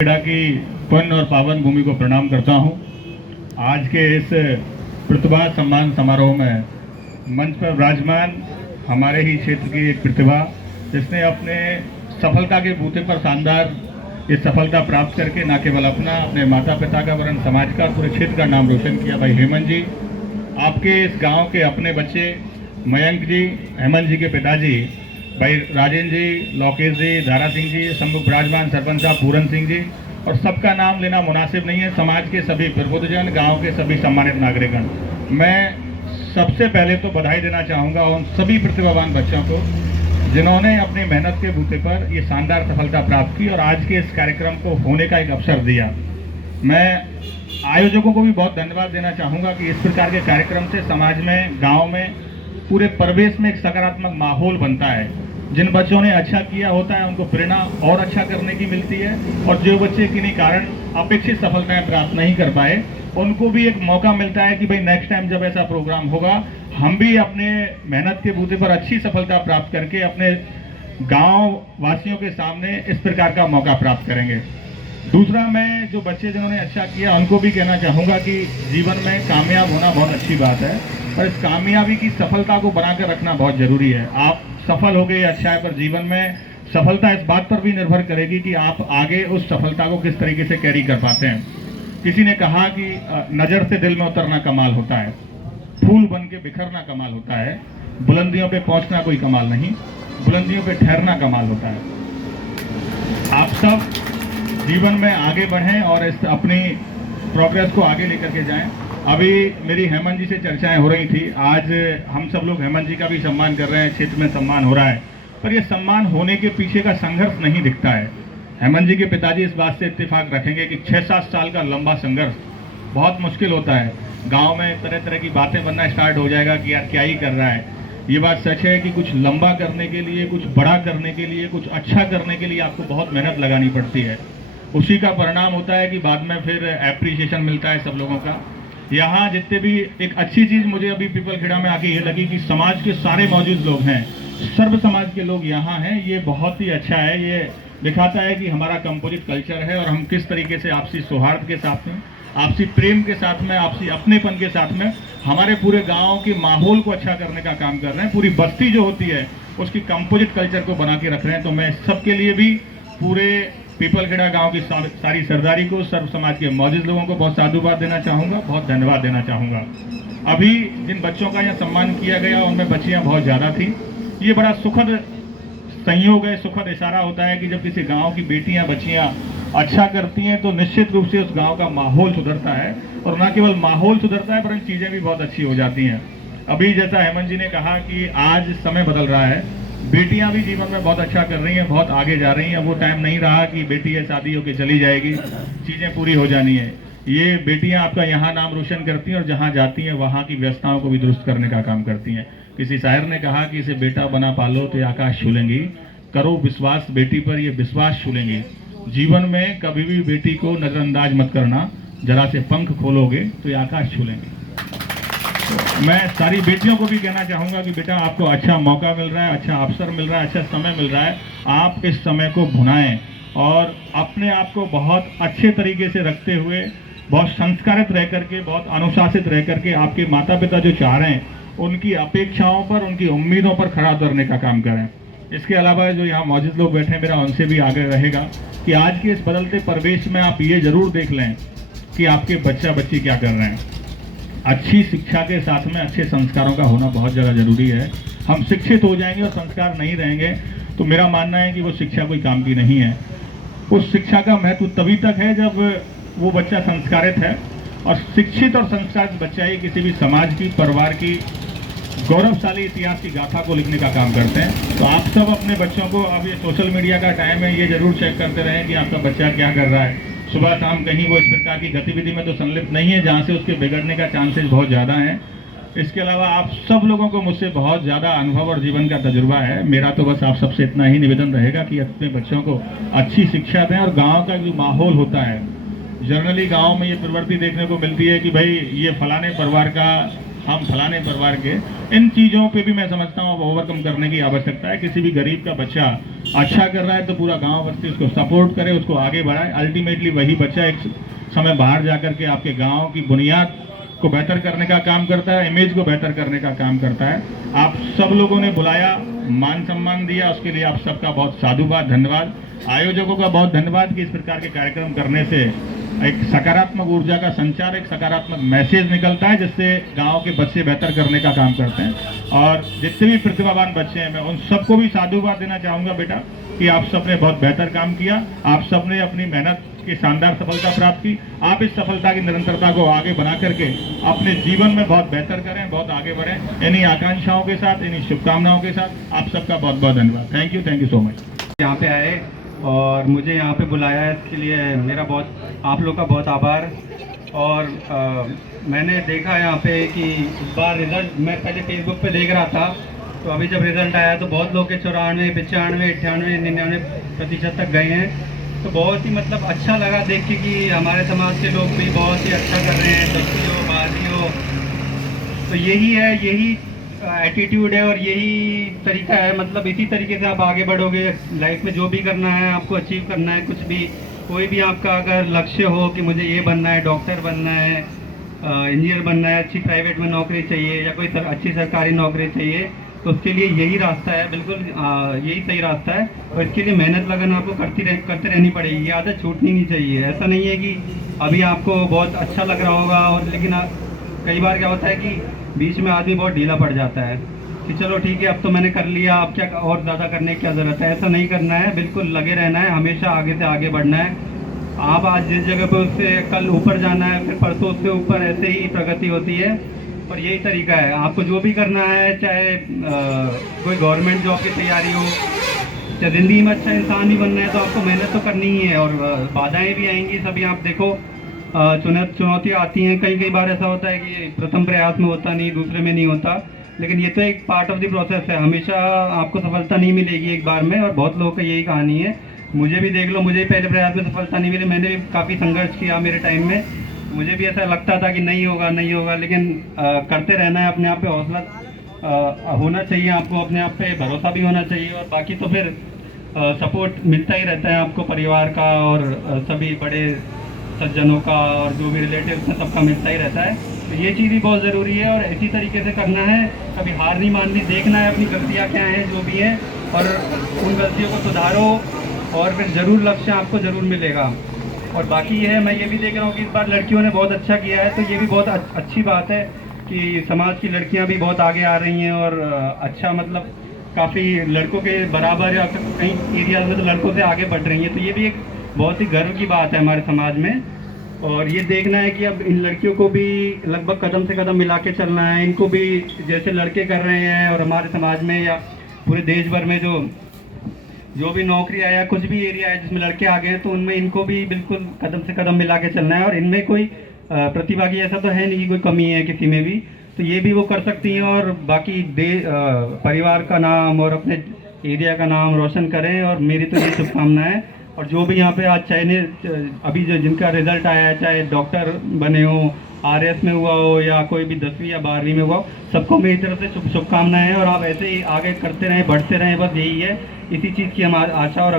क्रीड़ा की पुण्य और पावन भूमि को प्रणाम करता हूं। आज के इस प्रतिभा सम्मान समारोह में मंच पर विराजमान हमारे ही क्षेत्र की एक प्रतिभा जिसने अपने सफलता के बूते पर शानदार ये सफलता प्राप्त करके न केवल अपना, अपने माता पिता का वरन समाज का, पूरे क्षेत्र का नाम रोशन किया। भाई हेमंत जी, आपके इस गांव के अपने बच्चे मयंक जी, हेमंत जी के पिताजी भाई राजेंद्र जी, लोकेश जी, धारा सिंह जी, सम्मुख विराजमान सरपंच साहब पूरन सिंह जी, और सबका नाम लेना मुनासिब नहीं है। समाज के सभी प्रबुद्धजन, गांव के सभी सम्मानित नागरिकगण, मैं सबसे पहले तो बधाई देना चाहूँगा उन सभी प्रतिभावान बच्चों को जिन्होंने अपनी मेहनत के बूते पर ये शानदार सफलता प्राप्त की और आज के इस कार्यक्रम को होने का एक अवसर दिया। मैं आयोजकों को भी बहुत धन्यवाद देना चाहूँगा कि इस प्रकार के कार्यक्रम से समाज में, गाँव में, पूरे परिवेश में एक सकारात्मक माहौल बनता है। जिन बच्चों ने अच्छा किया होता है उनको प्रेरणा और अच्छा करने की मिलती है, और जो बच्चे किन्हीं कारण अपेक्षित सफलताएं प्राप्त नहीं कर पाए उनको भी एक मौका मिलता है कि भाई नेक्स्ट टाइम जब ऐसा प्रोग्राम होगा हम भी अपने मेहनत के बूते पर अच्छी सफलता प्राप्त करके अपने गांव वासियों के सामने इस प्रकार का मौका प्राप्त करेंगे। दूसरा, मैं जो बच्चे जिन्होंने अच्छा किया उनको भी कहना चाहूँगा कि जीवन में कामयाब होना बहुत अच्छी बात है, पर इस कामयाबी की सफलता को बनाकर रखना बहुत जरूरी है। आप सफल हो गए अच्छा है, पर जीवन में सफलता इस बात पर भी निर्भर करेगी कि आप आगे उस सफलता को किस तरीके से कैरी कर पाते हैं। किसी ने कहा कि नज़र से दिल में उतरना कमाल होता है, फूल बन के बिखरना कमाल होता है, बुलंदियों पे पहुंचना कोई कमाल नहीं, बुलंदियों पे ठहरना कमाल होता है। आप सब जीवन में आगे बढ़ें और इस अपनी प्रोग्रेस को आगे लेकर के जाएं। अभी मेरी हेमंत जी से चर्चाएं हो रही थी। आज हम सब लोग हेमंत जी का भी सम्मान कर रहे हैं, क्षेत्र में सम्मान हो रहा है, पर यह सम्मान होने के पीछे का संघर्ष नहीं दिखता है। हेमंत जी के पिताजी इस बात से इत्तेफाक रखेंगे कि 6-7 साल का लंबा संघर्ष बहुत मुश्किल होता है। गांव में तरह तरह की बातें बनना स्टार्ट हो जाएगा कि यार क्या ही कर रहा है। ये बात सच है कि कुछ लंबा करने के लिए, कुछ बड़ा करने के लिए, कुछ अच्छा करने के लिए आपको बहुत मेहनत लगानी पड़ती है। उसी का परिणाम होता है कि बाद में फिर एप्रिसिएशन मिलता है सब लोगों का। यहाँ जितने भी, एक अच्छी चीज़ मुझे अभी पीपलखेड़ा में आके ये लगी कि समाज के सारे मौजूद लोग हैं, सर्व समाज के लोग यहाँ हैं। ये बहुत ही अच्छा है। ये दिखाता है कि हमारा कंपोजिट कल्चर है और हम किस तरीके से आपसी सौहार्द के साथ में, आपसी प्रेम के साथ में, आपसी अपनेपन के साथ में हमारे पूरे गांव के माहौल को अच्छा करने का काम कर रहे हैं। पूरी बस्ती जो होती है उसकी कंपोजिट कल्चर को बना के रख रहे हैं। तो मैं सबके लिए भी, पूरे पीपलखेड़ा गांव की सारी सरदारी को, सर्व समाज के मौजूद लोगों को बहुत साधुवाद देना चाहूँगा, बहुत धन्यवाद देना चाहूँगा। अभी जिन बच्चों का यहाँ सम्मान किया गया उनमें बच्चियाँ बहुत ज़्यादा थी। ये बड़ा सुखद संयोग है, सुखद इशारा होता है कि जब किसी गांव की बेटियां, बच्चियां अच्छा करती हैं तो निश्चित रूप से उस गांव का माहौल सुधरता है, और न केवल माहौल सुधरता है परंतु चीज़ें भी बहुत अच्छी हो जाती हैं। अभी जैसा हेमंत जी ने कहा कि आज समय बदल रहा है, बेटियां भी जीवन में बहुत अच्छा कर रही हैं, बहुत आगे जा रही हैं। वो टाइम नहीं रहा कि बेटी है शादी होकर चली जाएगी, चीज़ें पूरी हो जानी है। ये बेटियां आपका यहाँ नाम रोशन करती हैं और जहाँ जाती हैं वहाँ की व्यवस्थाओं को भी दुरुस्त करने का काम करती हैं। किसी शायर ने कहा कि इसे बेटा बना पालो तो आकाश छूलेंगी, करो विश्वास बेटी पर ये विश्वास छूलेंगी। जीवन में कभी भी बेटी को नज़रअंदाज मत करना, जरा से पंख खोलोगे तो ये आकाश छूलेंगी। तो मैं सारी बेटियों को भी कहना चाहूँगा कि बेटा आपको अच्छा मौका मिल रहा है, अच्छा अवसर मिल रहा है, अच्छा समय मिल रहा है, आप इस समय को भुनाएं और अपने आप को बहुत अच्छे तरीके से रखते हुए, बहुत संस्कारित रह करके, बहुत अनुशासित रह करके आपके माता पिता जो चाह रहे हैं उनकी अपेक्षाओं पर, उनकी उम्मीदों पर खरा उतरने का काम करें। इसके अलावा जो यहाँ मौजूद लोग बैठे हैं, मेरा उनसे भी आग्रह रहेगा कि आज के इस बदलते परिवेश में आप ये जरूर देख लें कि आपके बच्चा बच्ची क्या कर रहे हैं। अच्छी शिक्षा के साथ में अच्छे संस्कारों का होना बहुत ज़्यादा जरूरी है। हम शिक्षित हो जाएंगे और संस्कार नहीं रहेंगे तो मेरा मानना है कि वो शिक्षा कोई काम की नहीं है। उस शिक्षा का महत्व तभी तक है जब वो बच्चा संस्कारित है, और शिक्षित और संस्कारित बच्चा ही किसी भी समाज की, परिवार की गौरवशाली इतिहास की गाथा को लिखने का काम करते हैं। तो आप सब अपने बच्चों को, अब ये सोशल मीडिया का टाइम है, ये जरूर चेक करते रहें कि आपका बच्चा क्या कर रहा है। सुबह शाम कहीं वो इस प्रकार की गतिविधि में तो संलिप्त नहीं है जहाँ से उसके बिगड़ने का चांसेस बहुत ज़्यादा हैं। इसके अलावा आप सब लोगों को मुझसे बहुत ज़्यादा अनुभव और जीवन का तजुर्बा है। मेरा तो बस आप सबसे इतना ही निवेदन रहेगा कि अपने बच्चों को अच्छी शिक्षा दें। और गाँव का जो माहौल होता है, जनरली गाँव में ये प्रवृत्ति देखने को मिलती है कि भाई ये फलाने परिवार का हम फलाने परिवार के, इन चीज़ों पे भी मैं समझता हूँ ओवरकम करने की आवश्यकता है। किसी भी गरीब का बच्चा अच्छा कर रहा है तो पूरा गांव बस्ती उसको सपोर्ट करे, उसको आगे बढ़ाए। अल्टीमेटली वही बच्चा एक समय बाहर जाकर के आपके गाँव की बुनियाद को बेहतर करने का काम करता है, इमेज को बेहतर करने का काम करता है। आप सब लोगों ने बुलाया, मान सम्मान दिया, उसके लिए आप सबका बहुत साधुवाद, धन्यवाद। आयोजकों का बहुत धन्यवाद कि इस प्रकार के कार्यक्रम करने से एक सकारात्मक ऊर्जा का संचार, एक सकारात्मक मैसेज निकलता है, जिससे गांव के बच्चे बेहतर करने का काम करते हैं। और जितने भी प्रतिभावान बच्चे हैं, मैं उन सबको भी साधुवाद देना चाहूँगा बेटा कि आप सबने बहुत बेहतर काम किया, आप सबने अपनी मेहनत की शानदार सफलता प्राप्त की। आप इस सफलता की निरंतरता को आगे बना करके अपने जीवन में बहुत बेहतर करें, बहुत आगे बढ़ें। इन्हीं आकांक्षाओं के साथ, इन्हीं शुभकामनाओं के साथ आप सबका बहुत बहुत धन्यवाद। Thank you so much. यहाँ पे आए और मुझे यहाँ पे बुलाया है, इसके लिए मेरा बहुत, आप लोग का बहुत आभार। और मैंने देखा यहाँ पे कि इस बार रिज़ल्ट मैं पहले फेसबुक पे देख रहा था, तो अभी जब रिज़ल्ट आया तो बहुत लोग के 94, 95, 98, 99% तक गए हैं। तो बहुत ही मतलब अच्छा लगा देख के कि हमारे समाज के लोग भी बहुत ही अच्छा कर रहे हैं, 10वीं हो 12वीं हो। तो यही है, यही एटीट्यूड है और यही तरीका है। मतलब इसी तरीके से आप आगे बढ़ोगे लाइफ में। जो भी करना है आपको, अचीव करना है कुछ भी, कोई भी आपका अगर लक्ष्य हो कि मुझे ये बनना है, डॉक्टर बनना है, इंजीनियर बनना है, अच्छी प्राइवेट में नौकरी चाहिए या कोई अच्छी सरकारी नौकरी चाहिए, तो उसके लिए यही रास्ता है, बिल्कुल यही सही रास्ता है। और इसके लिए मेहनत लगन आपको करते रहनी पड़ेगी, ये आदत छूटनी नहीं चाहिए। ऐसा नहीं है कि अभी आपको बहुत अच्छा लग रहा होगा और लेकिन कई बार क्या होता है कि बीच में आदमी बहुत ढीला पड़ जाता है कि चलो ठीक है अब तो मैंने कर लिया, अब क्या और ज़्यादा करने की क्या ज़रूरत है। ऐसा नहीं करना है, बिल्कुल लगे रहना है, हमेशा आगे से आगे बढ़ना है। आप आज जिस जगह पर उससे कल ऊपर जाना है, फिर परसों उससे ऊपर, ऐसे ही प्रगति होती है। और यही तरीका है, आपको जो भी करना है, चाहे कोई गवर्नमेंट जॉब की तैयारी हो, चाहे ज़िंदगी में अच्छा इंसान भी बनना है, तो आपको मेहनत तो करनी ही है। और बाधाएं भी आएंगी, सभी आप देखो चुनौतियाँ आती हैं। कई बार ऐसा होता है कि प्रथम प्रयास में होता नहीं, दूसरे में नहीं होता, लेकिन ये तो एक पार्ट ऑफ द प्रोसेस है। हमेशा आपको सफलता नहीं मिलेगी एक बार में, और बहुत लोगों का यही कहानी है। मुझे भी देख लो, मुझे भी पहले प्रयास में सफलता नहीं मिली, मैंने भी काफ़ी संघर्ष किया मेरे टाइम में। मुझे भी ऐसा लगता था कि नहीं होगा, लेकिन करते रहना है, अपने आप पे हौसला होना चाहिए, आपको अपने आप पे भरोसा भी होना चाहिए। और बाकी तो फिर सपोर्ट मिलता ही रहता है आपको, परिवार का और सभी बड़े सज्जनों का और जो भी रिलेटिव्स हैं सबका मिलता ही रहता है। तो ये चीज़ भी बहुत ज़रूरी है और इसी तरीके से करना है, कभी हार नहीं माननी, देखना है अपनी गलतियाँ क्या हैं, जो भी हैं, और उन गलतियों को सुधारो और फिर ज़रूर लक्ष्य आपको ज़रूर मिलेगा। और बाकी ये है, मैं ये भी देख रहा हूँ कि इस बार लड़कियों ने बहुत अच्छा किया है, तो ये भी बहुत अच्छी बात है कि समाज की लड़कियाँ भी बहुत आगे आ रही हैं और अच्छा मतलब काफ़ी लड़कों के बराबर या कई एरियाज में तो लड़कों से आगे बढ़ रही हैं। तो ये भी एक बहुत ही गर्व की बात है हमारे समाज में। और ये देखना है कि अब इन लड़कियों को भी लगभग कदम से कदम मिला के चलना है, इनको भी जैसे लड़के कर रहे हैं, और हमारे समाज में या पूरे देश भर में जो भी नौकरी या कुछ भी एरिया है जिसमें लड़के आ गए हैं, तो उनमें इनको भी बिल्कुल कदम से कदम मिला के चलना है। और इनमें कोई प्रतिभा की ऐसा तो है नहीं कि कोई कमी है किसी में भी, तो ये भी वो कर सकती हैं। और बाकी परिवार का नाम और अपने एरिया का नाम रोशन करें, और मेरी तो ये शुभकामनाएं। और जो भी यहाँ पे आज चयनित अभी जो जिनका रिजल्ट आया है, चाहे डॉक्टर बने हो, आरएस में हुआ हो, या कोई भी 10वीं या 12वीं में हुआ हो, सबको मेरी तरफ से शुभकामनाएं हैं। और आप ऐसे ही आगे करते रहें, बढ़ते रहें, बस यही है, इसी चीज़ की हम आशा और